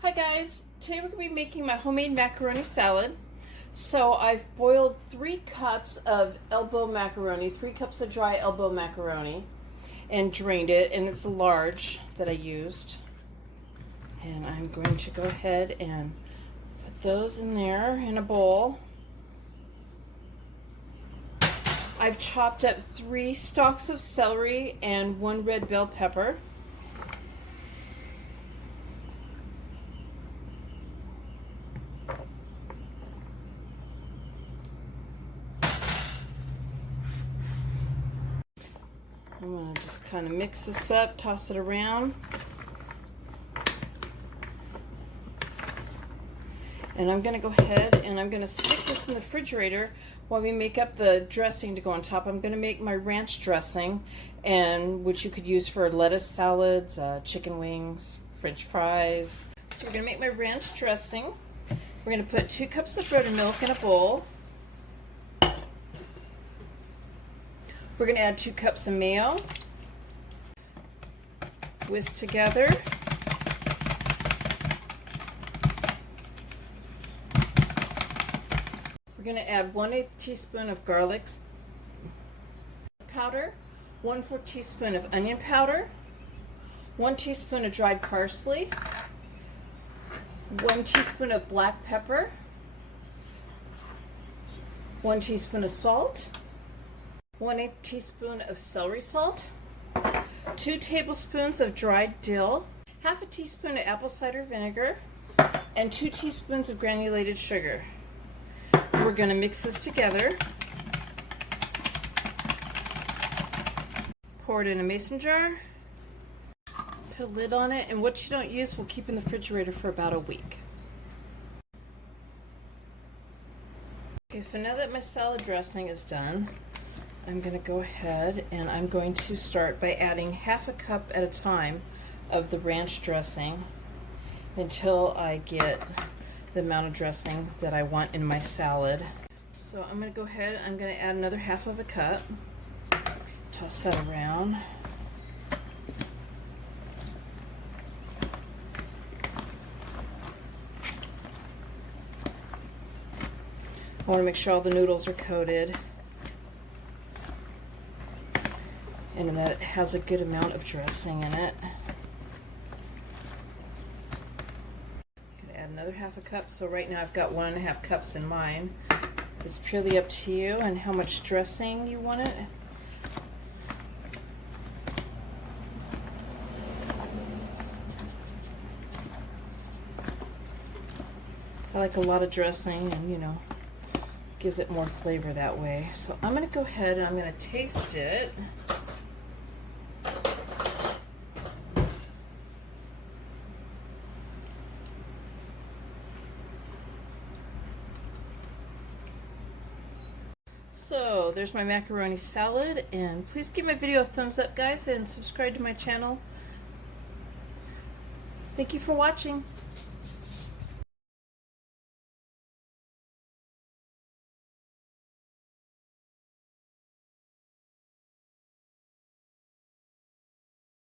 Hi guys, today we're going to be making my homemade macaroni salad. So I've boiled 3 cups of elbow macaroni, 3 cups of dry elbow macaroni, and drained it, and it's a large that I used. And I'm going to go ahead and put those in there in a bowl. I've chopped up 3 stalks of celery and 1 red bell pepper. I'm going to just kind of mix this up, toss it around. And I'm going to go ahead and I'm going to stick this in the refrigerator while we make up the dressing to go on top. I'm going to make my ranch dressing, and which you could use for lettuce salads, chicken wings, French fries. So we're going to make my ranch dressing. We're going to put 2 cups of buttermilk in a bowl. We're going to add 2 cups of mayo, whisk together. We're going to add 1/8 teaspoon of garlic powder, 1/4 teaspoon of onion powder, 1 teaspoon of dried parsley, 1 teaspoon of black pepper, 1 teaspoon of salt, 1/8 teaspoon of celery salt, 2 tablespoons of dried dill, 1/2 teaspoon of apple cider vinegar, and 2 teaspoons of granulated sugar. We're going to mix this together. Pour it in a mason jar, put a lid on it, and what you don't use will keep in the refrigerator for about a week. Okay, so now that my salad dressing is done, I'm going to go ahead and I'm going to start by adding 1/2 cup at a time of the ranch dressing until I get the amount of dressing that I want in my salad. So I'm going to go ahead, I'm going to add another 1/2 cup, toss that around. I want to make sure all the noodles are coated and that it has a good amount of dressing in it. I'm going to add another 1/2 cup, so right now I've got 1.5 cups in mine. It's purely up to you and how much dressing you want it. I like a lot of dressing, and gives it more flavor that way. So I'm going to go ahead and I'm going to taste it. So there's my macaroni salad, and please give my video a thumbs up, guys, and subscribe to my channel. Thank you for watching.